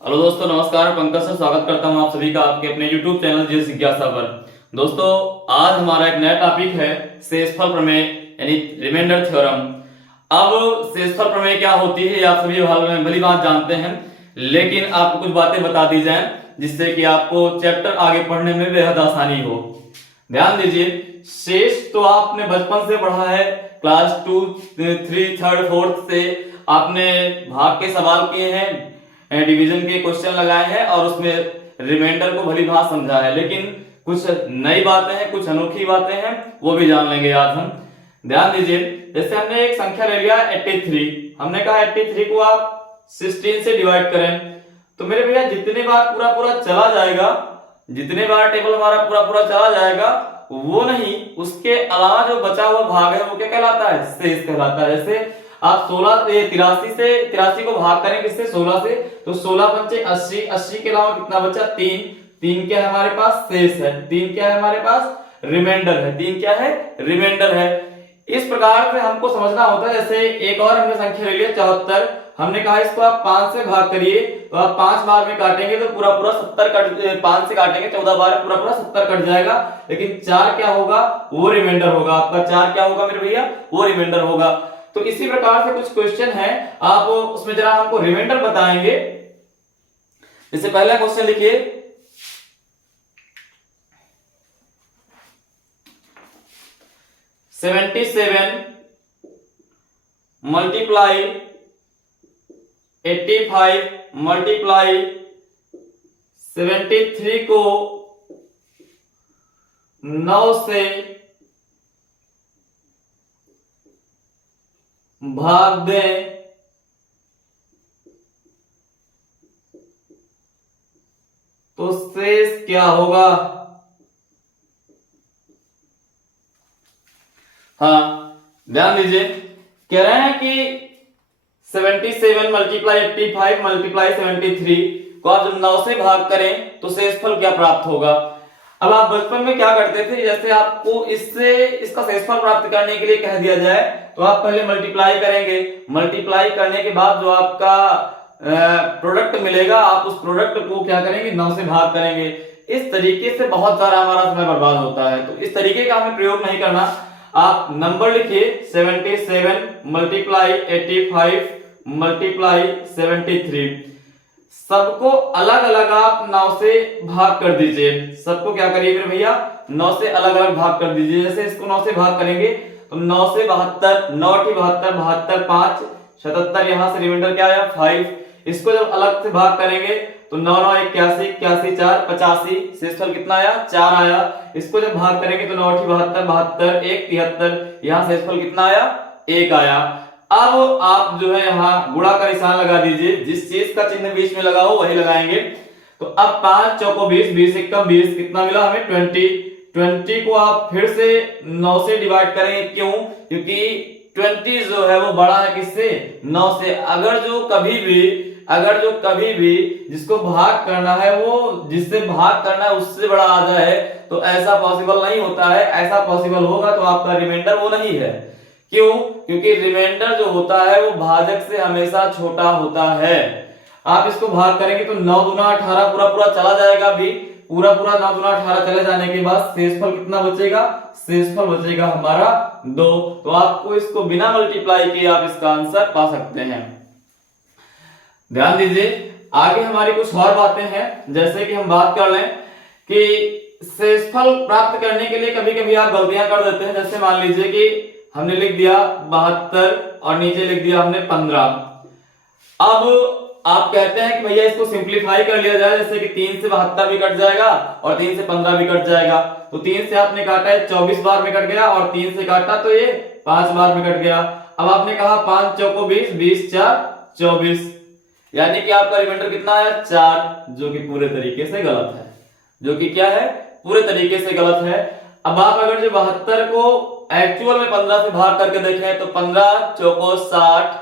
Hello दोस्तों, नमस्कार। पंकज से स्वागत करता हूं आप सभी का आपके अपने YouTube चैनल जी जिज्ञासा पर। दोस्तों, आज हमारा एक नया टॉपिक है शेषफल प्रमेय यानी रिमाइंडर थ्योरम। अब शेषफल प्रमेय क्या होती है आप सभी भली बात जानते हैं, लेकिन आपको कुछ बातें बता दी जाएं जिससे कि आपको चैप्टर आगे पढ़ने में बेहद आसानी हो। ध्यान दीजिए, शेष तो आपने बचपन से पढ़ा है, क्लास 2, 3, 3, 4 से आपने भाग के सवाल किए हैं, डिवीजन के क्वेश्चन लगाए हैं और उसमें रिमाइंडर को भली भांति समझा है। लेकिन कुछ नई बातें हैं, कुछ अनोखी बातें हैं, वो भी जान लेंगे आज हम। ध्यान दीजिए, जैसे हमने एक संख्या ले लिया 83। हमने कहा 83 को आप 16 से डिवाइड करें, तो मेरे भैया जितने बार पूरा पूरा चला जाएगा, जितने बार टेबल हमारा पूरा पूरा चला जाएगा, वो नहीं, उसके अलावा जो बचा हुआ भाग है वो क्या कहलाता है? शेष कहलाता है। जैसे आप 83 को भाग करें किससे? 16 से, तो 16 पंचे 80, 80 के अलावा कितना बचा? 3। 3 क्या है हमारे पास? शेष है। 3 क्या है हमारे पास? रिमाइंडर है। 3 क्या है? रिमाइंडर है। इस प्रकार से हमको समझना होता है। जैसे एक और हमने संख्या ले लिया 74। हमने कहा इसको आप 5 से भाग करिए, तो आप 5 बार में काटेंगे तो पूरा पूरा 70 कट, 5 से काटेंगे 14 बार पूरा पूरा 70 कट जाएगा। लेकिन 4 क्या होगा? वो रिमाइंडर होगा आपका। 4 क्या होगा मेरे भैया? वो रिमाइंडर होगा। तो इसी प्रकार से कुछ क्वेश्चन है, आप उसमें जरा हमको रिमाइंडर बताएंगे। जैसे पहला क्वेश्चन लिखिए, 77 मल्टीप्लाई 85 मल्टीप्लाई 73 को 9 से भाग दें तो शेष क्या होगा? हाँ, ध्यान दीजिए, कह रहे हैं कि 77 मल्टीप्लाई 85 मल्टीप्लाई 73 को आप जब 9 से भाग करें तो शेषफल क्या प्राप्त होगा? अब आप बचपन में क्या करते थे, जैसे आपको इससे इसका शेषफल प्राप्त करने के लिए कह दिया जाए तो आप पहले मल्टीप्लाई करेंगे। मल्टीप्लाई करने के बाद जो आपका प्रोडक्ट मिलेगा, आप उस प्रोडक्ट को क्या करेंगे? 9 से भाग करेंगे। इस तरीके से बहुत सारा हमारा समय बर्बाद होता है, तो इस तरीके का हमें प्रयोग नहीं करना। आप नंबर लिखिए 77 मल्टीप्लाई 85 मल्टीप्लाई 73। सबको अलग अलग आप 9 से भाग कर दीजिए। सबको क्या करिए मेरे भैया? 9 से अलग अलग भाग कर दीजिए। जैसे इसको 9 से भाग करेंगे तो 9 से 72, 9 ठी 72, 72 5 77, यहां से रिमाइंडर क्या आया? 5। इसको जब अलग से भाग करेंगे तो 9 9 81, 81 4 85, शेषफल कितना आया? 4 आया। इसको जब भाग करेंगे तो 9 ठी 72, 72 1 73, यहां शेषफल कितना आया? 1 आया। अब आप जो है यहाँ गुणा का निशान लगा दीजिए, जिस चीज का चिन्ह बीच में लगा हो वही लगाएंगे। तो अब 5 चौको 20, 20 एकम 20, कितना मिला हमें? 20। 20 को आप फिर से 9 से डिवाइड करेंगे। क्यों? क्योंकि 20 जो है वो बड़ा है किससे? 9 से। अगर जो कभी भी जिसको भाग करना है, वो जिससे भाग करना है उससे बड़ा आ जाए, तो ऐसा पॉसिबल नहीं होता है। ऐसा पॉसिबल होगा तो आपका रिमाइंडर वो नहीं है। क्यों? क्योंकि रिमाइंडर जो होता है वो भाजक से हमेशा छोटा होता है। आप इसको भाग करेंगे तो 9 दूना 18 पूरा पूरा चला जाएगा भी, पूरा पूरा 9 दूना 18 चले जाने के बाद शेषफल कितना बचेगा? शेषफल बचेगा हमारा 2। तो आपको इसको बिना मल्टीप्लाई किए आप इसका आंसर पा सकते हैं। ध्यान दीजिए, आगे हमारी कुछ और बातें हैं। जैसे कि हम बात कर लें कि शेषफल प्राप्त करने के लिए कभी कभी आप गलतियां कर देते हैं। जैसे मान लीजिए कि हमने लिख दिया 72 और नीचे लिख दिया हमने 15। अब आप कहते हैं कि भैया इसको सिंपलीफाई कर लिया जाए, जैसे कि 3 से 72 भी कट जाएगा और 3 से 15 भी कट जाएगा। तो 3 से आपने काटा है 24 बार में कट गया, और 3 से काटा तो ये 5 बार में कट गया। अब आपने कहा 5 चौको 20, 20 4 24, यानी कि आपका रिमाइंडर कितना आया? 4, जो कि पूरे तरीके से गलत है। जो कि क्या है? पूरे तरीके से गलत है। अब आप अगर जो 72 को एक्चुअल में 15 से भाग करके देखें तो 15 चौको 60,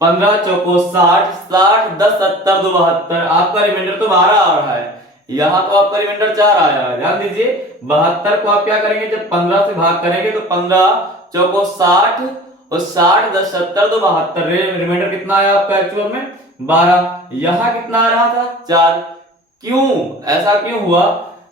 15 चौको 60, 60 10 70 2 72, आपका रिमाइंडर तो 12 आ रहा है। यहाँ तो आपका रिमाइंडर 4 आया है। ध्यान दीजिए, 72 को आप क्या करेंगे? जब 15 से भाग करेंगे तो 15 चौको 60 और 60 10 70 2 72, रिमाइंडर कितना आया आपका एक्चुअल में? 12, यहाँ कितना आ रहा था 4। क्यों ऐसा क्यों हुआ?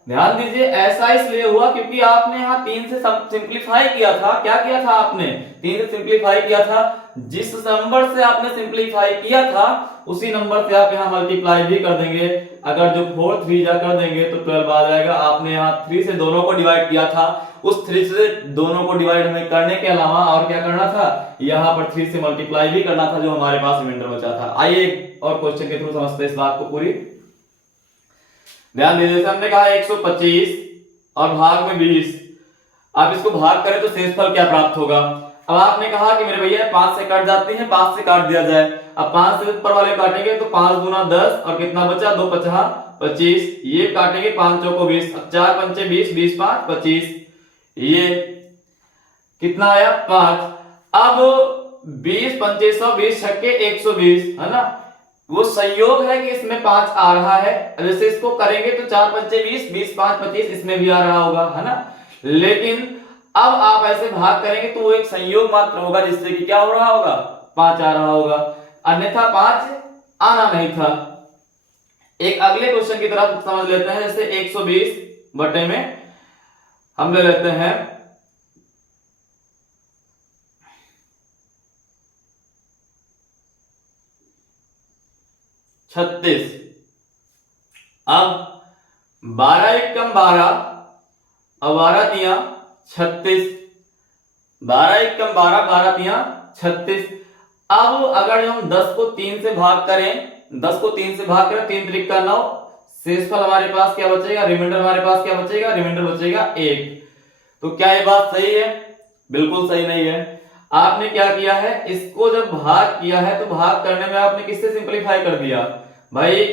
ध्यान दीजिए, ऐसा इसलिए हुआ क्योंकि आपने यहाँ 3 से सिंप्लीफाई किया था। क्या किया था आपने? 3 से सिंप्लीफाई किया था। जिस नंबर से आपने सिंप्लीफाई किया था उसी नंबर से आप यहाँ मल्टीप्लाई भी कर देंगे। अगर जो 4 3 जा कर देंगे तो 12 आ जाएगा। आपने यहाँ 3 से दोनों को डिवाइड किया था, उस 3 से दोनों को डिवाइड हमें करने के अलावा और क्या करना था? यहाँ पर 3 से मल्टीप्लाई भी करना था, जो हमारे पास रिमाइंडर बचा था। आइए एक और क्वेश्चन के थ्रू समझते हैं इस बात को पूरी। ध्यान दीजिए, हमने कहा 125 और भाग में 20। आप इसको भाग करें तो शेषफल क्या प्राप्त होगा? अब आपने कहा कि मेरे भैया 5 से कट जाती है, 5 से काट दिया जाए। अब 5 से ऊपर वाले काटेंगे तो 5 गुना 10 और कितना बचा? 2 पचा 25। ये काटेंगे 5 चौको 20, 4 पंचे 20, 20 5 25। ये कितना आया? 5। अब 20 पंचे 100, 20 छक्के 120, है ना? वो संयोग है कि इसमें 5 आ रहा है। जैसे इसको करेंगे तो 4 पंचे 20, 20 5 25, इसमें भी आ रहा होगा, है ना? लेकिन अब आप ऐसे भाग करेंगे तो वो एक संयोग मात्र होगा, जिससे कि क्या हो रहा होगा? 5 आ रहा होगा, अन्यथा 5 आना नहीं था। एक अगले क्वेश्चन की तरफ समझ लेते हैं। जैसे 120 बटे में हम ले लेते हैं 36। अब 12 एकम 12 और 12 तिया 36। 12 एकम 12, 12 तिया 36। अब अगर हम 10 को 3 से भाग करें, 10 को 3 से भाग करें, 3 त्रिक का 9, शेषफल हमारे पास क्या बचेगा? रिमाइंडर हमारे पास क्या बचेगा? रिमाइंडर बचेगा 1। तो क्या ये बात सही है? बिल्कुल सही नहीं है। आपने क्या किया है? इसको जब भाग किया है तो भाग करने में आपने किससे सिंपलीफाई कर दिया भाई?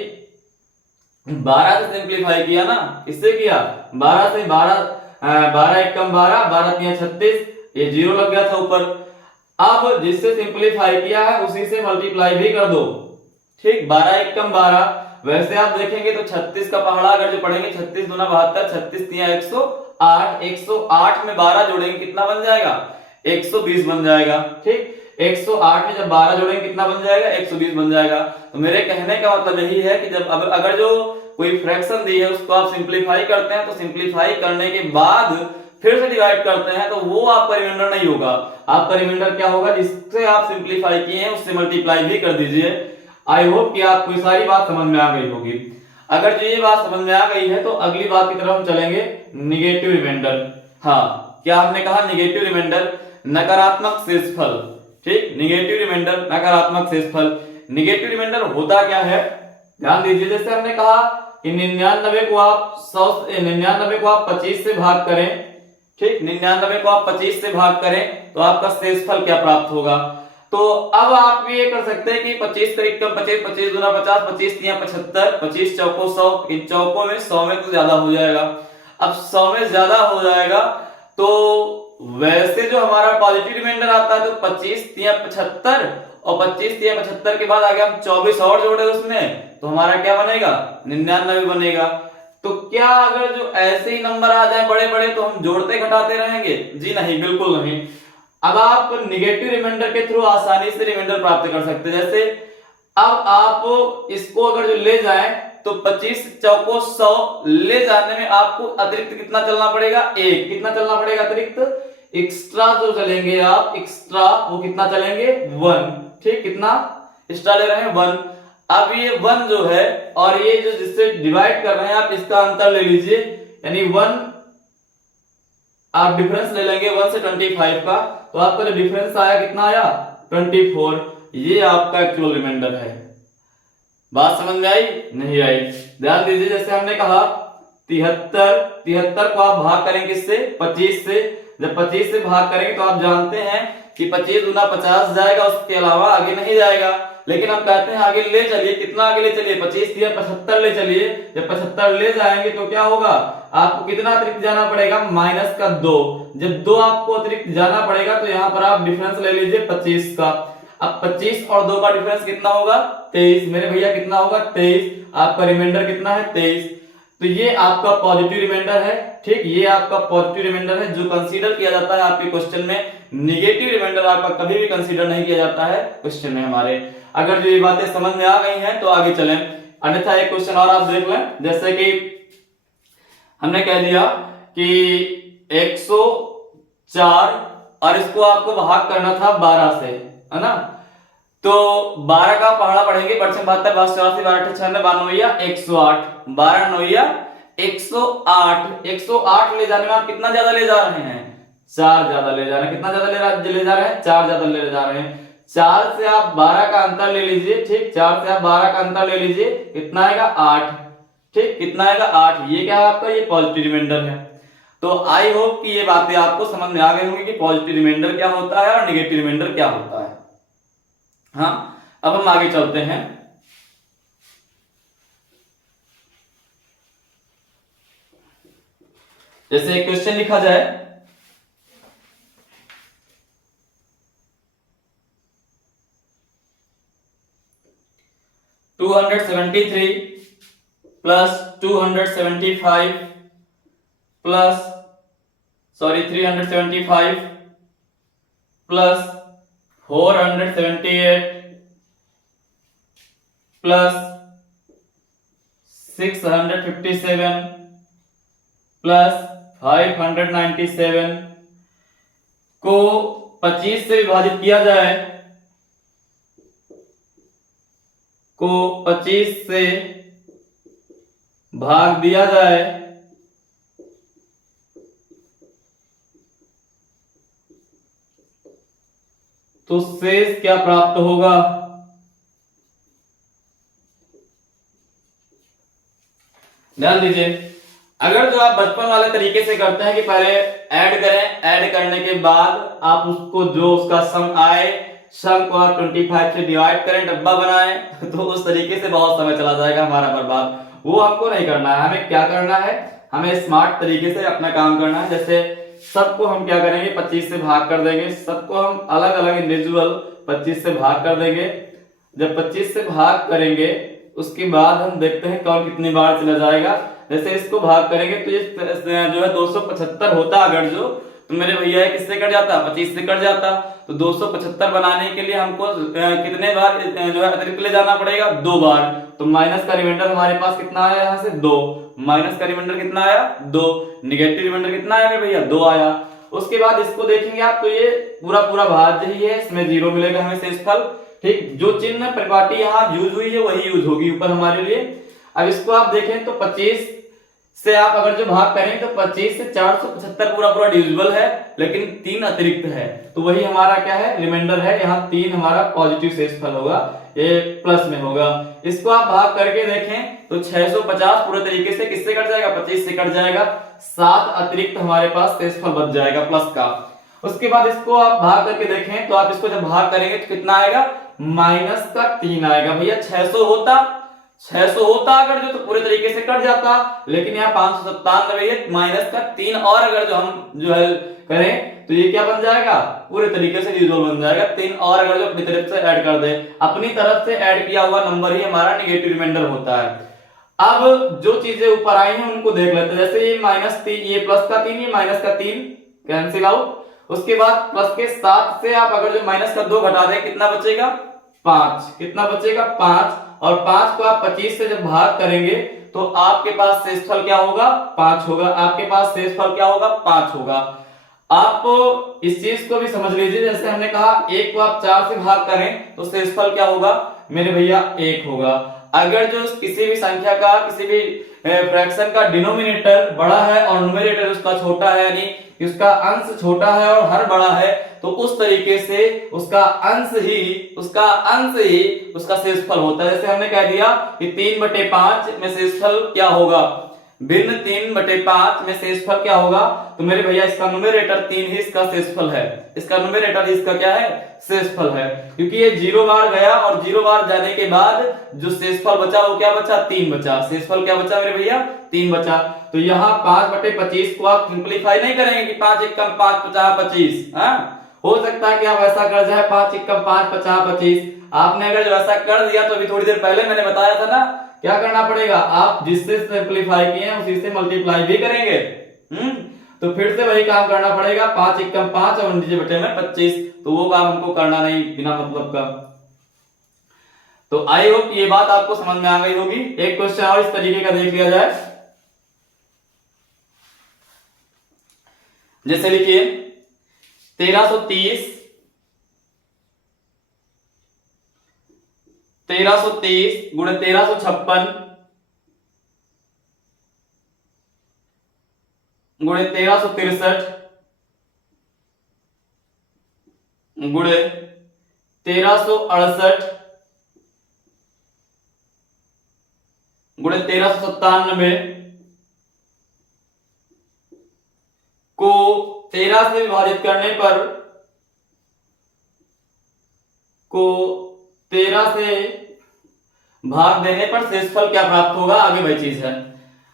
12 से सिंपलीफाई किया ना। किससे किया? 12 से। 12 एकम 12, 12 तिया 36, ये 0 लग गया था ऊपर। अब जिससे सिंपलीफाई किया है उसी से मल्टीप्लाई भी कर दो, ठीक? 12 एकम 12। वैसे आप देखेंगे तो 36 का पहाड़ा अगर जो पढ़ेंगे, 36 दूना 72, 36 तिया 108, 108 में 12 जोड़ेंगे कितना बन जाएगा? 120 बन जाएगा, ठीक? 108 में जब 12 जोड़ेंगे कितना बन जाएगा? 120 बन जाएगा। तो मेरे कहने का मतलब यही है कि जब अगर जो कोई फ्रैक्शन दी है उसको आप सिंपलीफाई करते हैं तो सिंपलीफाई करने के बाद फिर से डिवाइड करते हैं तो वो आपका रिमाइंडर नहीं होगा। आपका रिमाइंडर क्या होगा? जिससे आप सिंपलीफाई किए हैं उससे मल्टीप्लाई भी कर दीजिए। आई होप कि आपको ये सारी बात समझ में आ गई होगी। अगर जो ये बात समझ में आ गई है तो अगली बात की तरफ हम चलेंगे, निगेटिव रिमाइंडर। हाँ, क्या हमने कहा? निगेटिव रिमाइंडर नकारात्मक शेषफल, ठीक? निगेटिव रिमाइंडर नकारात्मक शेषफल। निगेटिव रिमाइंडर होता क्या है? ध्यान दीजिए, जैसे हमने कहा कि 99 को आप 99 को आप 25 से भाग करें, ठीक? 99 को आप 25 से भाग करें तो आपका शेषफल क्या प्राप्त होगा? तो अब आप ये कर सकते हैं कि 25 का एकम 25, 25 दूना 50, 25 तिया 75, 25 चौको 100। इन चौकों में 100 में तो ज्यादा हो जाएगा। अब 100 में ज्यादा हो जाएगा तो वैसे जो हमारा पॉजिटिव रिमाइंडर आता है तो 25 तिया 75 और 25 तिया 75 के बाद आगे हम 24 और जोड़े उसमें तो हमारा क्या बनेगा? 99 बनेगा। तो क्या अगर जो ऐसे ही नंबर आ जाए बड़े बड़े तो हम जोड़ते घटाते रहेंगे? जी नहीं, बिल्कुल नहीं। अब आप निगेटिव रिमाइंडर के थ्रू आसानी से रिमाइंडर प्राप्त कर सकते हैं। जैसे अब आप इसको अगर जो ले जाएं तो 25 चौको 100 ले जाने में आपको अतिरिक्त कितना चलना पड़ेगा? 1। कितना चलना पड़ेगा अतिरिक्त? एक्स्ट्रा जो चलेंगे आप, एक्स्ट्रा वो कितना चलेंगे? 1, ठीक? कितना एक्स्ट्रा ले रहे हैं? 1। अब ये 1 जो है और ये जो जिससे डिवाइड कर रहे हैं आप इसका अंतर ले लीजिए, यानी 1 आप डिफरेंस ले लेंगे 1 से 25 का, तो आपका जो डिफरेंस आया कितना आया? 24। ये आपका एक्चुअल रिमाइंडर है। बात समझ में आई? नहीं आई? ध्यान दीजिए, जैसे हमने कहा 73 को आप भाग करें किससे? 25 से। जब 25 से भाग करेंगे तो आप जानते हैं कि 25 दूना 50 जाएगा, उसके अलावा आगे नहीं जाएगा। लेकिन हम कहते हैं आगे ले चलिए। कितना आगे ले चलिए? 25 तिया 75 ले चलिए। जब 75 ले जाएंगे तो क्या होगा? आपको कितना अतिरिक्त जाना पड़ेगा? -2। जब 2 आपको अतिरिक्त जाना पड़ेगा तो यहाँ पर आप डिफरेंस ले लीजिए 25 का। अब 25 और 2 का डिफरेंस कितना होगा? 23। मेरे भैया कितना होगा? 23। आपका रिमाइंडर कितना है? 23। तो ये आपका पॉजिटिव रिमाइंडर है, ठीक? ये आपका पॉजिटिव रिमाइंडर है जो कंसीडर किया जाता है आपके क्वेश्चन में। निगेटिव रिमाइंडर आपका कभी भी कंसीडर नहीं किया जाता है क्वेश्चन में हमारे। अगर जो ये बातें समझ में आ गई हैं तो आगे चलें, अन्यथा एक क्वेश्चन और आप देख लें। जैसे कि हमने कह दिया कि 104 और इसको आपको भाग करना था 12 से, है ना। तो 12 का पहाड़ा पढ़ेंगे, 72 72 84 12 96 92 108, 12 9 108। 108 ले जाने में आप कितना ज्यादा ले जा रहे हैं? 4 ज्यादा ले जा रहे हैं। कितना ज्यादा ले जा रहे हैं? 4 ज्यादा ले जा रहे हैं। 4 से आप 12 का अंतर ले लीजिए, ठीक। 4 से आप 12 का अंतर ले लीजिए, कितना आएगा? 8, ठीक। कितना आएगा? 8। ये क्या है आपका? ये पॉजिटिव रिमाइंडर है। तो आई होप कि ये बातें आपको समझ में आ गई होंगी कि पॉजिटिव रिमाइंडर क्या होता है और नेगेटिव रिमाइंडर क्या होता है। हाँ, अब हम आगे चलते हैं। जैसे एक क्वेश्चन लिखा जाए, (273 plus 275 plus 375 plus 478 plus 657 plus 597 को 25 से विभाजित किया जाए, को 25 से भाग दिया जाए तो शेष क्या प्राप्त होगा? ध्यान दीजिए, अगर जो आप बचपन वाले तरीके से करते हैं कि पहले ऐड करें, ऐड करने के बाद आप उसको जो उसका सम आए, सम को आप 25 से डिवाइड करें, डब्बा बनाएं, तो उस तरीके से बहुत समय चला जाएगा हमारा बर्बाद। वो हमको नहीं करना है। हमें क्या करना है? हमें स्मार्ट तरीके से अपना काम करना है। जैसे सबको हम क्या करेंगे? 25 से भाग कर देंगे। सबको हम अलग अलग इंडिविजुअल 25 से भाग कर देंगे। जब 25 से भाग करेंगे उसके बाद हम देखते हैं कौन कितनी बार चला जाएगा। जैसे इसको भाग करेंगे तो ये जो है 275 होता अगर जो, तो मेरे भैया किससे कट जाता? 25 से कट जाता। तो 275 बनाने के लिए हमको कितने बार जो है अतिरिक्त ले जाना पड़ेगा? 2 बार। तो माइनस का रिमाइंडर हमारे पास कितना आया? यहाँ से 2। माइनस का रिमाइंडर कितना आया? 2। निगेटिव रिमाइंडर कितना आया मेरे भैया? 2 आया। उसके बाद इसको देखेंगे आप तो ये पूरा पूरा भाज्य ही है, इसमें 0 मिलेगा हमें शेषफल, ठीक। जो चिन्ह परिपाटी यहाँ यूज हुई है वही यूज होगी ऊपर हमारे लिए। अब इसको आप देखें तो 25 से आप अगर जो भाग करें तो 25 से 475 पूरा पूरा डिविजिबल है, लेकिन 3 अतिरिक्त है, तो वही हमारा क्या है? रिमाइंडर है। यहाँ 3 हमारा पॉजिटिव शेषफल होगा, ये प्लस में होगा। इसको आप भाग करके देखें तो 650 पूरे तरीके से किससे कट जाएगा? 25 से कट जाएगा। 7 अतिरिक्त हमारे पास शेषफल बच जाएगा प्लस का। उसके बाद इसको आप भाग करके देखें तो आप इसको जब भाग करेंगे तो कितना आएगा? माइनस का 3 आएगा। भैया 600 होता अगर जो, तो पूरे तरीके से कट जाता, लेकिन यहाँ 597 है, माइनस का 3 और अगर जो हम जो है करें तो ये क्या बन जाएगा? पूरे तरीके से डिविजिबल बन जाएगा। 3 और अगर जो अपनी तरफ से ऐड कर दे, अपनी तरफ से ऐड किया हुआ नंबर ही हमारा नेगेटिव रिमाइंडर होता है। अब जो चीजें ऊपर आई हैं उनको देख लेते हैं। जैसे ये -3, ये प्लस का 3, ये माइनस का 3 कैंसिल आउट। उसके बाद प्लस के 7 से आप अगर जो माइनस का 2 घटा दें, कितना बचेगा? 5। कितना बचेगा? 5। और 5 को आप 25 से जब भाग करेंगे तो आपके पास शेषफल क्या होगा? 5 होगा। आपके पास शेषफल क्या होगा? 5 होगा। आप इस चीज को भी समझ लीजिए, जैसे हमने कहा 1 को आप 4 से भाग करें तो शेषफल क्या होगा मेरे भैया? 1 होगा। अगर जो किसी भी संख्या का, किसी भी फ्रैक्शन का डिनोमिनेटर बड़ा है और न्यूमरेटर उसका छोटा है, यानी उसका अंश छोटा है और हर बड़ा है, तो उस तरीके से उसका अंश ही उसका शेषफल होता है। जैसे हमने कह दिया कि 3/5 में शेषफल क्या होगा? भिन्न 3/5 में शेषफल क्या होगा? तो मेरे भैया इसका न्यूमरेटर 3 ही इसका शेषफल है। इसका न्यूमरेटर इसका क्या है? शेषफल है, क्योंकि ये 0 बार गया और 0 बार जाने के बाद जो शेषफल बचा वो क्या बचा? 3 बचा। शेषफल क्या बचा मेरे भैया? 3 बचा। तो यहाँ 5/25 को आप सिंपलीफाई नहीं करेंगे कि 5 × 5 = 50 25। हाँ, हो सकता है कि आप ऐसा कर जाए 5 × 5 = 50 25। आपने अगर जो ऐसा कर दिया तो अभी थोड़ी देर पहले मैंने बताया था ना, क्या करना पड़ेगा? आप जिससे सिंपलीफाई किए हैं उसी से मल्टीप्लाई भी करेंगे। तो फिर से वही काम करना पड़ेगा, 5 × 5 और नीचे बटे में 25। तो वो काम हमको करना नहीं बिना मतलब का। तो आई होप ये बात आपको समझ में आ गई होगी। एक क्वेश्चन और इस तरीके का देख लिया जाए, जैसे लिखिए 1330 गुणे 1356 गुणे 1363 गुणे 1368 गुणे 1397 को 13 से विभाजित करने पर भाग देने पर शेषफल क्या प्राप्त होगा, आगे वही चीज है।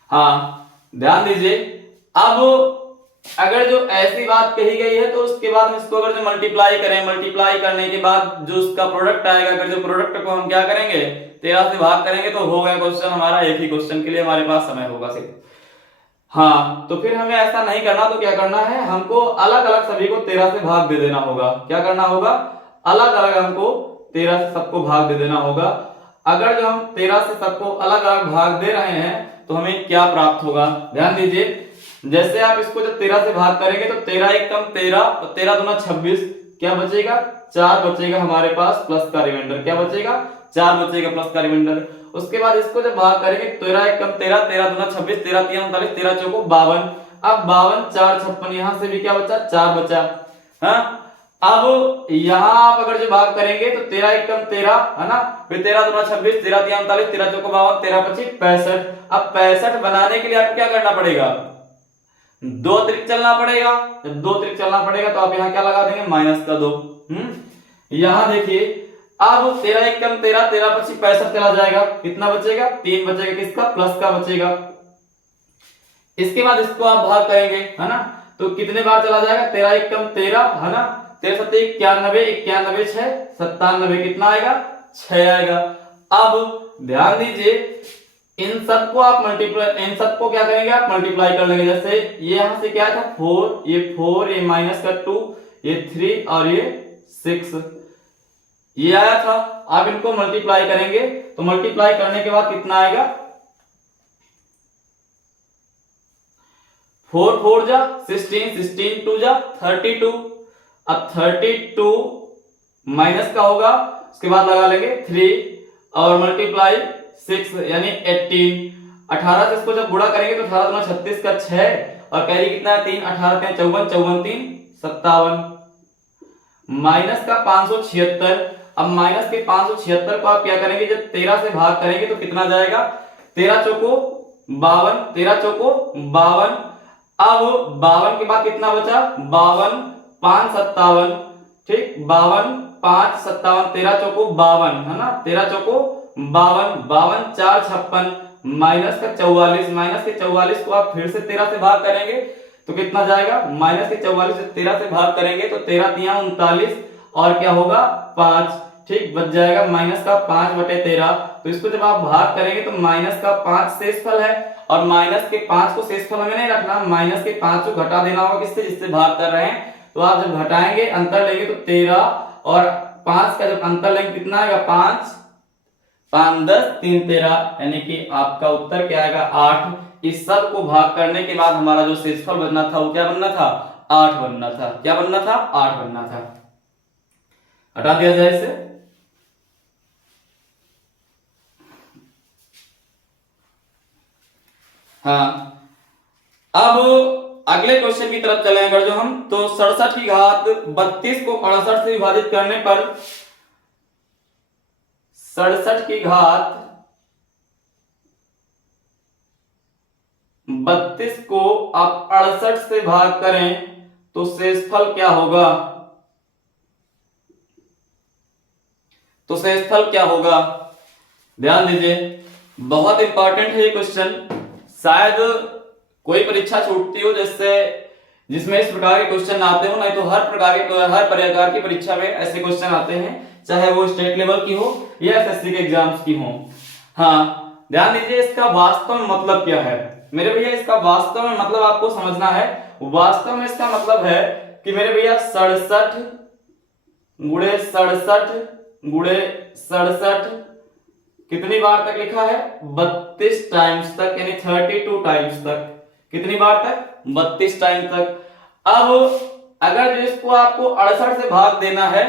हाँ ध्यान दीजिए, अब अगर जो ऐसी बात कही गई है तो उसके बाद इसको अगर जो मल्टीप्लाई करें, मल्टीप्लाई करने के बाद जो उसका प्रोडक्ट आएगा, अगर जो प्रोडक्ट को हम क्या करेंगे 13 से भाग करेंगे तो हो गया क्वेश्चन हमारा। एक ही क्वेश्चन के लिए हमारे पास समय होगा सिर्फ। हाँ तो फिर हमें ऐसा नहीं करना, तो क्या करना है, हमको अलग अलग सभी को 13 से भाग दे देना होगा। क्या करना होगा, अलग अलग हमको 13 से सबको भाग दे देना होगा। अगर जो हम 13 से सबको अलग अलग भाग दे रहे हैं तो हमें क्या प्राप्त होगा, ध्यान दीजिए। जैसे आप इसको जब 13 से भाग करेंगे तो 13 एक कम 13 और 13 दूना 26, क्या बचेगा 4 बचेगा हमारे पास प्लस का रिमाइंडर, क्या बचेगा 4 बचेगा प्लस का रिमाइंडर। उसके बाद इसको जब भाग करेंगे 13 एक कम 13, 13 दूना 26, 13 तीन 39, 13 चौको 52। अब 52 4 56, यहां से भी क्या बचा 4 बचा। हाँ अब यहां आप अगर जो भाग करेंगे तो 13 एक कम 13 है ना, फिर 13 दूना 26, 13 तीन 39, 13 चौको 52, 13 पच्चीस 65। अब 65 बनाने के लिए आपको क्या करना पड़ेगा, 2 अतिरिक्त चलना पड़ेगा। जब 2 अतिरिक्त चलना पड़ेगा तो आप यहाँ क्या लगा देंगे माइनस का 2। यहां देखिए अब 13 एक कम 13, 13 पच्चीस 65 चला जाएगा, कितना बचेगा 3 बचेगा, किसका प्लस का बचेगा। इसके बाद इसको आप भाग करेंगे है ना, तो कितने बार चला जाएगा 13 एक कम 13 है ना, 13 सत्ते 91, 91 6 97, कितना आएगा 6 आएगा। अब ध्यान दीजिए इन सबको आप मल्टीप्लाई, इन सबको क्या करेंगे आप मल्टीप्लाई कर लेंगे। जैसे ये यहां से क्या था 4, ये 4, ये माइनस का 2, ये 3 और ये 6 ये आया था। आप इनको मल्टीप्लाई करेंगे तो मल्टीप्लाई करने के बाद कितना आएगा 4 4 जा 16, 16 2 जा 32। अब 32 माइनस का होगा, उसके बाद लगा लेंगे 3 और मल्टीप्लाई 6 यानी 18। 18 से इसको जब गुणा करेंगे तो 18 दूना 36 का 6 और कैरी कितना है 3, 18 3 54, 54 3 57 माइनस का 576। अब माइनस के 576 को आप क्या करेंगे, जब 13 से भाग करेंगे तो कितना जाएगा 13 चौको 52, 13 चौको 52। अब 52 के बाद कितना बचा 52 5 57, ठीक 52 5 57, 13 चौको 52 है ना, 13 चौको 52, 52 4 56 माइनस का 44, माइनस के 44 को आप फिर से 13 से भाग करेंगे तो कितना जाएगा, माइनस के 44 से 13 से भाग करेंगे तो 13 तिया 39 और क्या होगा 5, ठीक बच जाएगा माइनस का 5 बटे 13। तो इसको जब आप भाग करेंगे तो माइनस का 5 शेषफल है और माइनस के 5 को शेषफल हमें नहीं रखना, माइनस के 5 को घटा देना होगा किससे, जिससे भाग कर रहे हैं। तो आप जब घटाएंगे अंतर लेंगे तो 13 और 5 का जब अंतर लेंगे कितना आएगा 5 5 10 3 13, यानी कि आपका उत्तर क्या आएगा 8। इस सब को भाग करने के बाद हमारा जो शेषफल बनना था वो क्या बनना था 8 बनना था। क्या बनना था 8 बनना था। हटा दिया जाए इसे। हाँ अब अगले क्वेश्चन की तरफ चले अगर जो हम, तो 67 की घात 32 को 68 से विभाजित करने पर 67 की घात 32 को आप 68 से भाग करें तो शेषफल क्या होगा, तो शेषफल क्या होगा। ध्यान दीजिए बहुत इंपॉर्टेंट है ये क्वेश्चन, शायद कोई परीक्षा छूटती हो जिसमें इस प्रकार के क्वेश्चन आते हो, नहीं तो हर प्रकार की परीक्षा में ऐसे क्वेश्चन आते हैं, चाहे वो स्टेट लेवल की हो या एसएससी के एग्जाम्स की हो। हाँ ध्यान दीजिए इसका वास्तव में मतलब क्या है मेरे भैया, इसका वास्तव में मतलब आपको समझना है। वास्तव में इसका मतलब है कि मेरे भैया 67 गुणे 67 गुणे 67 कितनी बार तक लिखा है? 32 टाइम्स तक, यानी 32 टाइम्स तक। कितनी बार तक? 32 टाइम तक। अब अगर जो इसको आपको 68 से भाग देना है,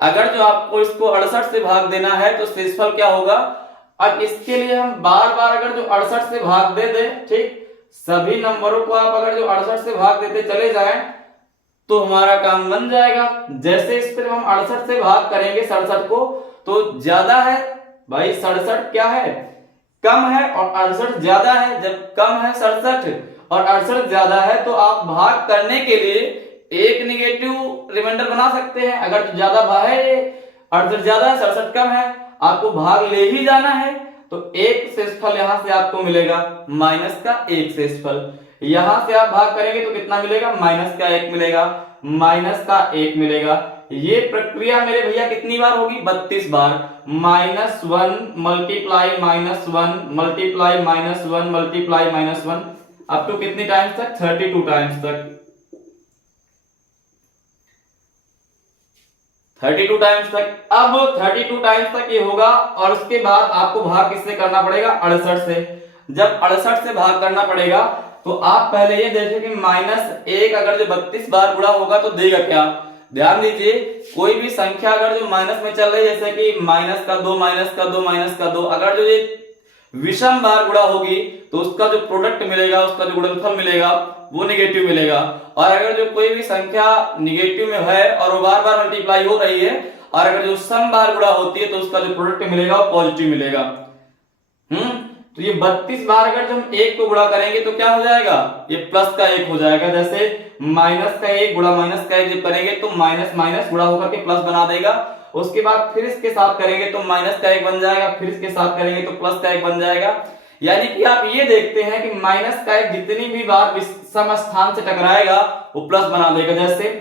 अगर जो आपको इसको 68 से भाग देना है तो शेषफल क्या होगा? अब इसके लिए हम बार बार अगर जो 68 से भाग दे दें, ठीक, सभी नंबरों को आप अगर जो 68 से भाग देते चले जाएं तो हमारा काम बन जाएगा। जैसे इस पर हम 68 से भाग करेंगे 67 को, तो ज्यादा है भाई 67 क्या है? कम है, और 68 ज्यादा है। जब कम है 67 और 68 ज्यादा है तो आप भाग करने के लिए एक निगेटिव रिमाइंडर बना सकते हैं। अगर तो ज्यादा भाग है, 68 ज्यादा है 67 कम है, आपको भाग ले ही जाना है, तो एक शेषफल यहां से आपको मिलेगा माइनस का एक शेषफल। यहां से आप भाग करेंगे तो कितना मिलेगा? माइनस का एक मिलेगा, माइनस का एक मिलेगा। ये प्रक्रिया मेरे भैया कितनी बार होगी? 32 बार। -1 multiply -1 multiply -1 multiply -1 up to कितनी टाइम्स तक? 32 टाइम्स तक। 32 टाइम्स तक। अब 32 टाइम्स तक ये होगा और उसके बाद आपको भाग किससे करना पड़ेगा? 68 से। जब 68 से भाग करना पड़ेगा तो आप पहले ये देखें कि -1 अगर जो 32 बार गुणा होगा तो देगा क्या? ध्यान दीजिए, कोई भी संख्या अगर जो माइनस में चल रही है, जैसे कि -2 -2 अगर जो ये विषम बार गुणा होगी तो उसका जो प्रोडक्ट मिलेगा, उसका जो गुणनफल मिलेगा वो निगेटिव मिलेगा। और अगर जो कोई भी संख्या निगेटिव में है और वो बार बार मल्टीप्लाई हो रही है, और अगर जो सम बार गुणा होती है तो उसका जो प्रोडक्ट मिलेगा वो पॉजिटिव मिलेगा। तो ये 32 बार अगर जो हम एक को गुणा करेंगे तो क्या हो जाएगा? ये प्लस का एक हो जाएगा। जैसे माइनस का एक गुणा माइनस का एक जब करेंगे तो माइनस माइनस गुणा होकर के प्लस बना देगा। उसके बाद फिर इसके साथ करेंगे तो माइनस का एक बन जाएगा, फिर इसके साथ करेंगे तो प्लस का एक बन जाएगा। यानी कि आप ये देखते हैं कि माइनस का एक जितनी भी बार सम स्थान से टकराएगा वो प्लस बना देगा। जैसे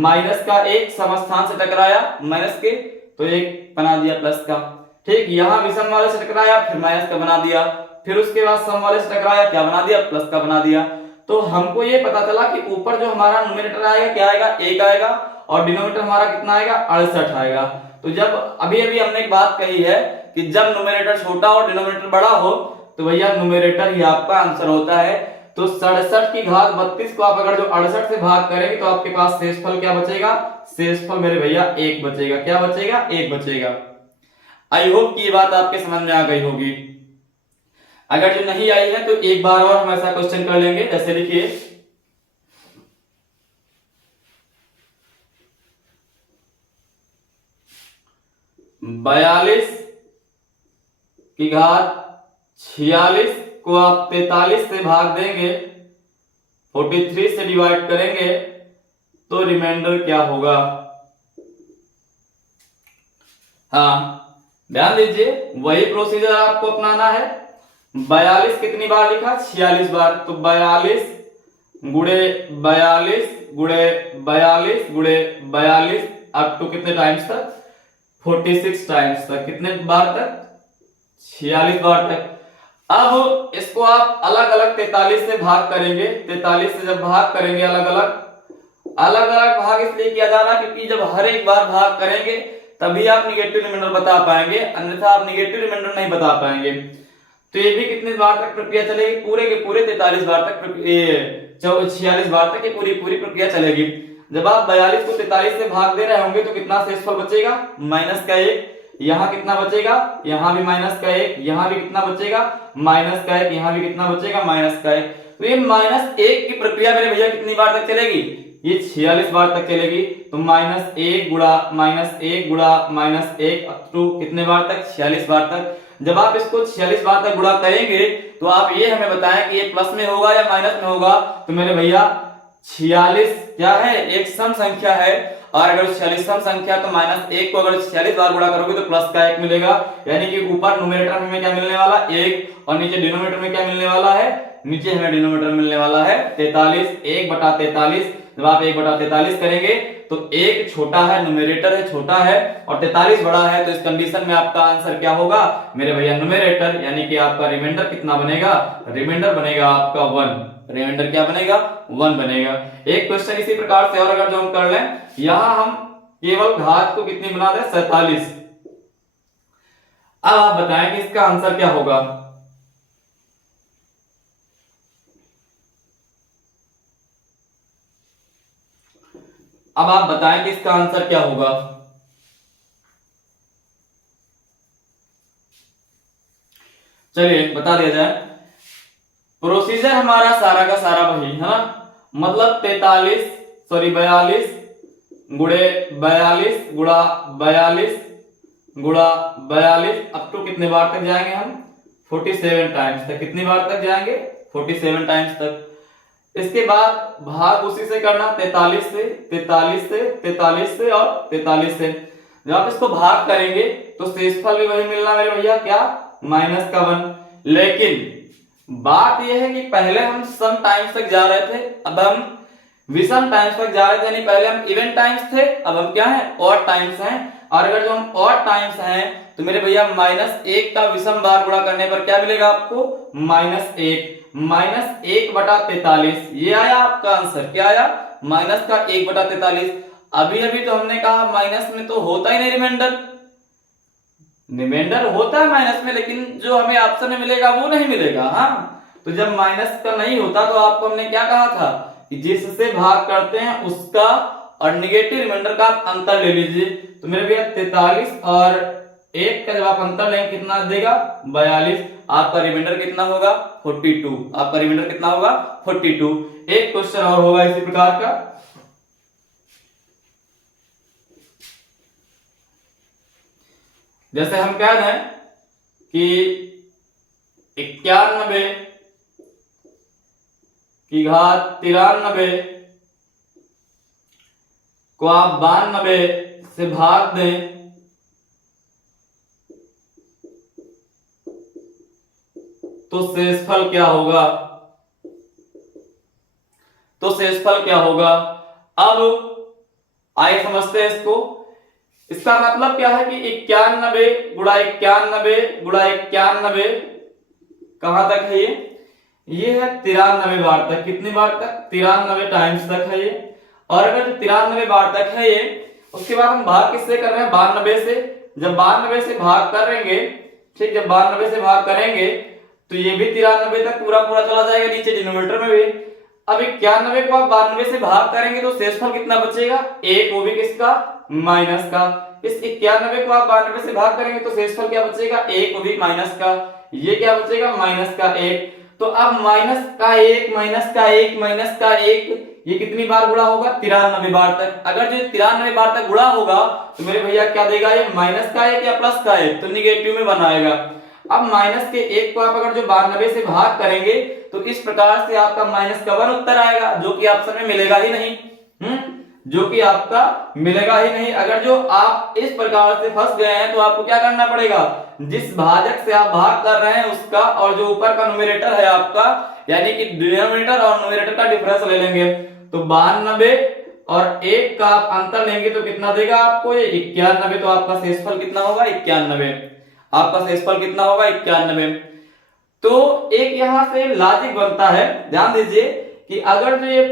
माइनस का एक सम स्थान से टकराया माइनस के तो एक बना दिया प्लस का, ठीक। यहां विषम वाले से टकराया फिर माइनस का बना दिया, फिर उसके बाद सम वाले से टकराया क्या बना दिया? प्लस का बना दिया। तो हमको ये पता चला कि ऊपर जो हमारा न्यूमरेटर आएगा क्या आएगा? 1 आएगा, और डिनोमिनेटर हमारा कितना आएगा? 68 आएगा। तो जब अभी अभी हमने एक बात कही है कि जब न्यूमरेटर छोटा और डिनोमिनेटर बड़ा हो तो भैया न्यूमरेटर ही आपका आंसर होता है। तो 67 की घात 32 को आप अगर जो 68 से भाग करेंगे तो आपके पास शेषफल क्या बचेगा? शेषफल मेरे भैया 1 बचेगा। क्या बचेगा? 1 बचेगा। आई होप कि ये बात आपके समझ में आ गई होगी। अगर जो नहीं आई है तो एक बार और हम ऐसा क्वेश्चन कर लेंगे। जैसे लिखिए, बयालीस की घात 46 को आप 43 से भाग देंगे, 43 से डिवाइड करेंगे तो रिमाइंडर क्या होगा? हाँ, ध्यान दीजिए, वही प्रोसीजर आपको अपनाना है। 42 कितनी बार लिखा? 46 बार। तो 42 गुणे 42 गुणे 42 गुणे 42 अप टू कितने टाइम्स तक? 46 टाइम्स तक। कितने बार तक? 46 बार तक। अब इसको आप अलग अलग 43 से भाग करेंगे। 43 से जब भाग करेंगे अलग अलग भाग इसलिए किया जा रहा है क्योंकि जब हर एक बार भाग करेंगे तभी आप निगेटिव रिमाइंडर बता पाएंगे, अन्यथा आप निगेटिव रिमाइंडर नहीं बता पाएंगे। तो ये भी कितने बार तक प्रक्रिया चलेगी? पूरे के पूरे 43 बार तक, 46 बार तक ये पूरी प्रक्रिया चलेगी। जब आप 42 को 43 से भाग दे रहे होंगे तो कितना शेषफल बचेगा? माइनस का 1। यहाँ कितना बचेगा? यहाँ भी माइनस का 1। यहाँ भी कितना बचेगा? माइनस का 1। यहाँ भी कितना बचेगा? माइनस का 1। तो ये -1 की प्रक्रिया मेरे भैया कितनी बार तक चलेगी? ये 46 बार तक चलेगी। तो -1 गुणा -1 गुणा -1 अप टू कितने बार तक? 46 बार तक। जब आप इसको 46 बार तक गुणा करेंगे तो आप ये हमें बताएं कि ये प्लस में होगा या माइनस में होगा। तो मेरे भैया 46 क्या है? एक सम संख्या है, और अगर 46 सम संख्या तो -1 को अगर 46 बार गुणा करोगे तो प्लस का 1 मिलेगा। यानी कि ऊपर न्यूमरेटर में क्या मिलने वाला? 1, और नीचे डिनोमिनेटर में क्या मिलने वाला है? नीचे हमें डिनोमिनेटर मिलने वाला है 43। 1/43। जब आप 1/43 करेंगे तो 1 छोटा है, न्यूमरेटर है छोटा है, और 43 बड़ा है। तो इस कंडीशन में आपका आंसर क्या होगा मेरे भैया? न्यूमरेटर, यानी कि आपका रिमाइंडर कितना बनेगा? रिमाइंडर बनेगा आपका 1। रिमाइंडर क्या बनेगा? 1 बनेगा। एक क्वेश्चन इसी प्रकार से और अगर जो हम कर लें, यहां हम केवल घात को कितनी बना दें? 47। अब आप बताएं कि इसका आंसर क्या होगा। अब आप बताएं कि इसका आंसर क्या होगा। चलिए बता दिया जाए। प्रोसीजर हमारा सारा का सारा वही है ना, मतलब 42 गुणे 42 गुणा 42 गुणा 42 अप टू कितने बार तक जाएंगे हम, 47 टाइम्स तक। कितनी बार तक जाएंगे, 47 टाइम्स तक। इसके बाद भाग उसी से करना, 43 से 43 से 43 से और 43 से। जब आप इसको भाग करेंगे तो शेषफल भी वही मिलना मेरे भैया, क्या, -1। लेकिन बात यह है कि पहले हम सम टाइम्स तक जा रहे थे, अब हम विषम टाइम्स तक जा रहे थे। यानी पहले हम इवन टाइम्स थे, अब हम क्या हैं, ऑड टाइम्स हैं। और अगर जो हम ऑड टाइम्स हैं तो मेरे भैया -1 का विषम बार गुणा करने पर क्या मिलेगा आपको, -1 बटा 43। ये आया आपका आंसर, क्या आया, -1 बटा 43। अभी अभी तो हमने कहा माइनस में तो होता ही नहीं रिमाइंडर, रिमाइंडर होता है माइनस में, लेकिन जो हमें ऑप्शन में मिलेगा वो नहीं मिलेगा। हाँ, तो जब माइनस का नहीं होता तो आपको हमने क्या कहा था कि जिससे भाग करते हैं उसका और निगेटिव रिमाइंडर का अंतर ले लीजिए। तो मेरे भैया 43 और 1 का जब आप अंतर लेंगे कितना देगा, 42। आपका रिमाइंडर कितना होगा, 42। आपका रिमाइंडर कितना होगा, 42। एक क्वेश्चन और होगा इसी प्रकार का। जैसे हम कह रहे हैं कि 91 की घात 93 को आप 92 से भाग दें तो शेषफल क्या होगा, तो शेषफल क्या होगा। अब आइए समझते हैं इसको। इसका मतलब क्या है कि 91 गुणा 91 गुणा 91 कहां तक है, ये है 93 बार तक। कितनी बार तक, 93 टाइम्स तक है ये। और अगर 93 बार तक है ये, उसके बाद हम भाग किससे कर रहे हैं, 92 से। जब 92 से भाग करेंगे, ठीक, जब 92 से भाग करेंगे तो ये भी 93 तक पूरा पूरा चला जाएगा नीचे डिनोमिनेटर में भी। अब 91 को आप 92 से भाग करेंगे तो शेषफल कितना बचेगा, 1, वो भी किसका, माइनस का। इस 91 को आप 92 से भाग करेंगे तो शेषफल क्या बचेगा, 1, वो भी माइनस का। ये क्या बचेगा, -1। तो अब -1 -1 ये कितनी बार गुणा होगा, 93 बार तक। अगर जो 93 बार तक गुणा होगा तो मेरे भैया क्या देगा, ये -1 या +1, तो निगेटिव में बनाएगा। अब -1 को आप अगर जो 92 से भाग करेंगे तो इस प्रकार से आपका -1 उत्तर आएगा, जो कि ऑप्शन में मिलेगा ही नहीं। जो कि आपका मिलेगा ही नहीं। अगर जो आप इस प्रकार से फंस गए हैं तो आपको क्या करना पड़ेगा, जिस भाजक से आप भाग कर रहे हैं उसका और जो ऊपर का न्यूमरेटर है आपका, यानी कि डिनोमिनेटर और न्यूमरेटर का डिफरेंस ले लेंगे। तो 92 और 1 का आप अंतर लेंगे तो कितना देगा आपको, ये 91। तो आपका शेषफल कितना होगा, 91। आपका शेषफल कितना होगा, 91। तो एक यहां से लॉजिक बनता है, ध्यान दीजिए कि अगर जो ये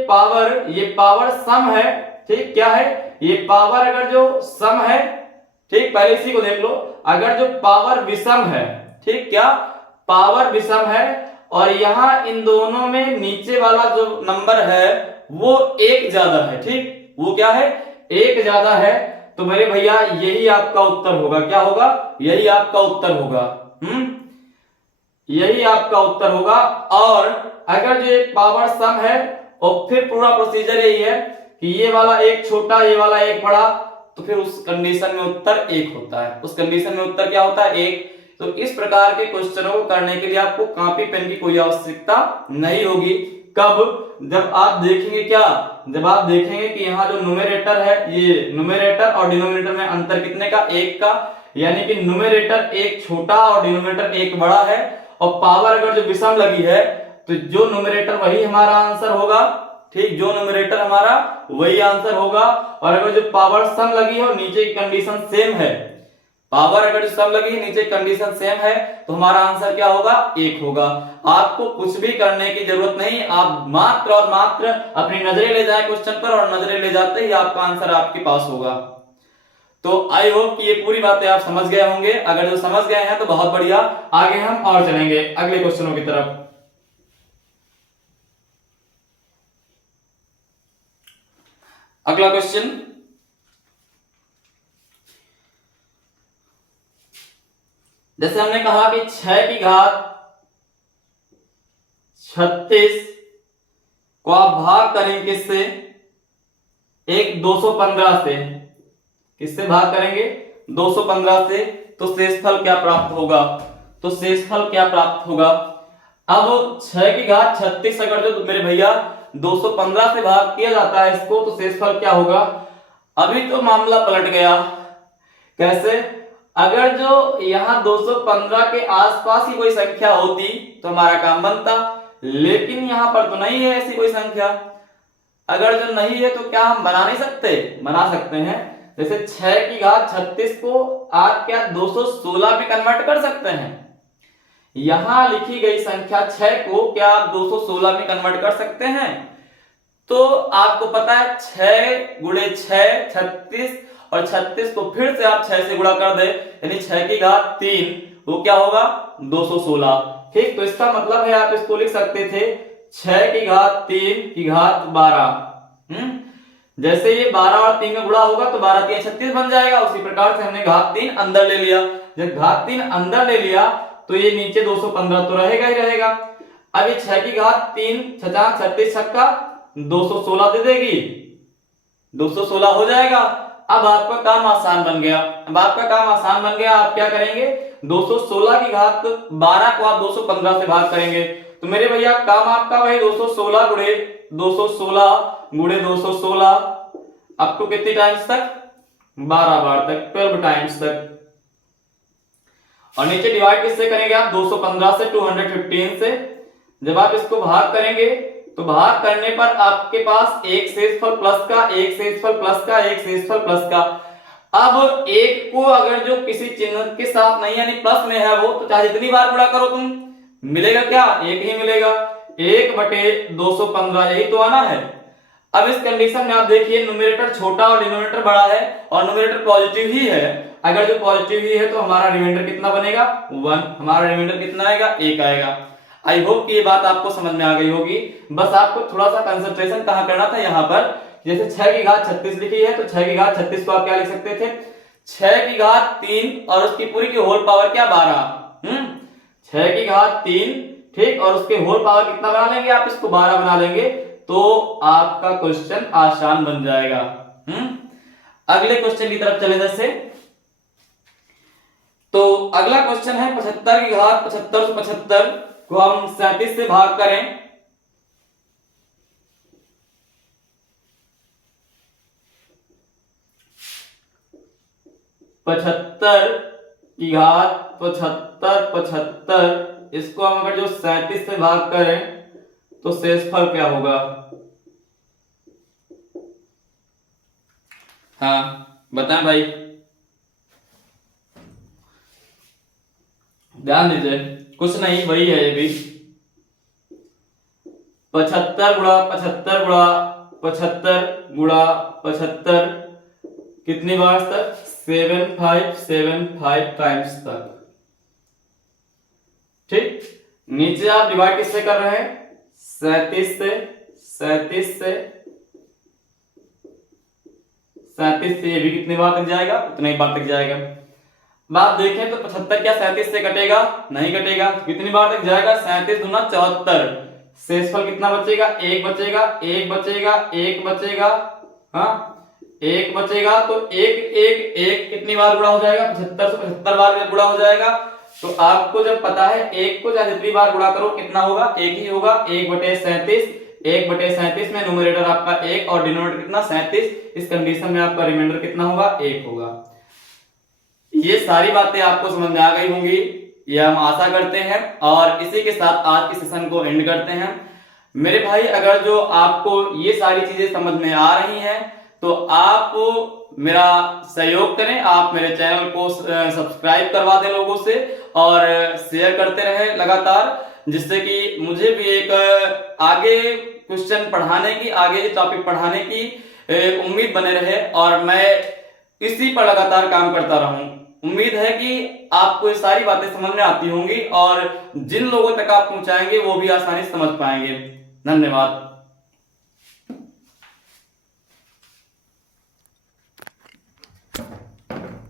पावर सम है, ठीक, क्या है, ये पावर अगर जो सम है, ठीक, पहले इसी को देख लो। अगर जो पावर विषम है, ठीक, क्या पावर विषम है और यहां इन दोनों में नीचे वाला जो नंबर है वो 1 ज्यादा है, ठीक, वो क्या है, 1 ज्यादा है, तो मेरे भैया यही आपका उत्तर होगा। क्या होगा, यही आपका उत्तर होगा। यही आपका उत्तर होगा। और अगर जो पावर सम है और फिर पूरा प्रोसीजर यही है कि ये वाला 1 छोटा, ये वाला 1 बड़ा, तो फिर उस कंडीशन में उत्तर 1 होता है। उस कंडीशन में उत्तर क्या होता है, 1। तो इस प्रकार के क्वेश्चनों को करने के लिए आपको कॉपी पेन की कोई आवश्यकता नहीं होगी। कब, जब आप देखेंगे क्या, जब आप देखेंगे कि यहाँ जो न्यूमरेटर है, ये न्यूमरेटर और डिनोमिनेटर में अंतर कितने का, 1 का, यानी कि न्यूमरेटर 1 छोटा और डिनोमिनेटर 1 बड़ा है। और पावर अगर जो विषम लगी है तो जो न्यूमरेटर वही हमारा आंसर होगा, ठीक, जो न्यूमरेटर हमारा वही आंसर होगा। और अगर जो पावर सम लगी है और नीचे की कंडीशन सेम है, पावर अगर सम लगी है नीचे कंडीशन सेम है, तो हमारा आंसर क्या होगा, 1 होगा। आपको कुछ भी करने की जरूरत नहीं, आप मात्र और मात्र अपनी नजरें ले जाए क्वेश्चन पर और नजरें ले जाते ही आपका आंसर आपके पास होगा। तो आई होप कि ये पूरी बातें आप समझ गए होंगे। अगर जो समझ गए हैं तो बहुत बढ़िया, आगे हम और चलेंगे अगले क्वेश्चनों की तरफ। अगला क्वेश्चन, जैसे हमने कहा कि 6 की घात 36 को आप भाग करेंगे किससे, एक 215 से। किससे भाग करेंगे, 215 से। तो शेषफल क्या प्राप्त होगा, तो शेषफल क्या प्राप्त होगा। अब 6 की घात 36 अगर जो मेरे भैया 215 से भाग किया जाता है इसको, तो शेषफल क्या होगा। अभी तो मामला पलट गया। कैसे, अगर जो यहां 215 के आसपास ही कोई संख्या होती तो हमारा काम बनता, लेकिन यहां पर तो नहीं है ऐसी कोई संख्या। अगर जो नहीं है तो क्या हम बना नहीं सकते, बना सकते हैं। जैसे 6 की घात 36 को आप क्या 216 में कन्वर्ट कर सकते हैं। यहां लिखी गई संख्या 6 को क्या आप 216 में कन्वर्ट कर सकते हैं। तो आपको पता है 6 गुणे 6 36, और 36 को फिर से आप 6 से गुणा कर दे, यानी 6 की घात 3, वो क्या होगा 216। ठीक, तो इसका मतलब है आप इसको लिख सकते थे 6 की घात 3 की घात 12। जैसे ये 12 और 3 में गुणा होगा तो 12 3 36 बन जाएगा। उसी प्रकार से हमने घात 3 अंदर ले लिया। जब घात 3 अंदर ले लिया तो ये नीचे 215 तो रहेगा ही रहेगा। अब ये 6 की घात 3 छचाक 36 छक्का 216 दे देगी, 216 हो जाएगा। अब आपका काम आसान बन गया। अब आपका काम आसान बन गया, आप क्या करेंगे, 216 की घात 12 को आप 215 से भाग करेंगे। तो मेरे भैया काम आपका वही 216 गुणे 216 अप टू कितनी टाइम्स तक, 12 बार तक, 12 टाइम्स तक। और नीचे डिवाइड किससे करेंगे आप, 215 से 215 से। जब आप इसको भाग करेंगे तो भाग करने पर आपके पास एक शेषफल प्लस का, एक शेषफल प्लस का, एक शेषफल प्लस का। अब एक को अगर जो किसी चिन्ह के साथ नहीं यानी प्लस में है वो, तो चाहे जितनी बार गुणा करो तुम, मिलेगा क्या, एक ही मिलेगा, 1/215, यही तो आना है। अब इस कंडीशन में आप देखिए न्यूमरेटर छोटा और डिनोमिनेटर बड़ा है, और न्यूमरेटर पॉजिटिव ही है। अगर जो पॉजिटिव ही है तो हमारा रिमाइंडर कितना बनेगा, 1। हमारा रिमाइंडर कितना आएगा, 1 आएगा। आई होप कि ये बात आपको समझ में आ गई होगी। बस आपको थोड़ा सा कंसंट्रेशन कहां करना था, यहां पर। जैसे 6 की घात 36 लिखी है तो 6 की घात 36 को आप क्या लिख सकते थे, 6 की घात 3 और उसकी पूरी की होल पावर क्या, 12। 6 की घात 3, ठीक, और उसके होल पावर कितना बना लेंगे आप, इसको 12 बना लेंगे, तो आपका क्वेश्चन आसान बन जाएगा। अगले क्वेश्चन की तरफ चले। जैसे तो अगला क्वेश्चन है 75 की घात 75 से 75 को हम 37 से भाग करें। पचहत्तर की घात 75 इसको हम अगर जो 37 से भाग करें तो शेषफल क्या होगा। हाँ बताएं भाई, ध्यान दीजिए, कुछ नहीं वही है ये भी। 75 गुणा 75 गुणा 75 गुणा 75 कितनी बार तक, 7575 टाइम्स तक। ठीक, नीचे आप डिवाइड किससे कर रहे हैं, 37 से 37 से 37 से, ये भी कितनी बार तक जाएगा, उतनी ही बार तक जाएगा। आप देखें तो 75 क्या 37 से कटेगा, नहीं कटेगा, कितनी बार तक जाएगा, 37 दूना 74। शेषफल कितना बचेगा, 1 बचेगा, 1 बचेगा, 1 बचेगा, हाँ 1 बचेगा। तो 1 कितनी बार गुणा हो जाएगा, 75 से 75 बार गुणा हो जाएगा। तो आपको जब पता है 1 को चाहे जितनी बार गुणा करो कितना होगा, 1 ही होगा, 1/37। 1/37 में न्यूमरेटर आपका 1 और डिनोमिनेटर कितना, 37। इस कंडीशन में आपका रिमाइंडर कितना होगा, 1 होगा। ये सारी बातें आपको समझ में आ गई होंगी, ये हम आशा करते हैं। और इसी के साथ आज के सेशन को एंड करते हैं। मेरे भाई अगर जो आपको ये सारी चीजें समझ में आ रही हैं तो आप मेरा सहयोग करें, आप मेरे चैनल को सब्सक्राइब करवा दें लोगों से, और शेयर करते रहें लगातार, जिससे कि मुझे भी एक आगे क्वेश्चन पढ़ाने की, आगे टॉपिक पढ़ाने की उम्मीद बने रहे, और मैं इसी पर लगातार काम करता रहूं। उम्मीद है कि आपको ये सारी बातें समझ में आती होंगी और जिन लोगों तक आप पहुंचाएंगे वो भी आसानी से समझ पाएंगे। धन्यवाद।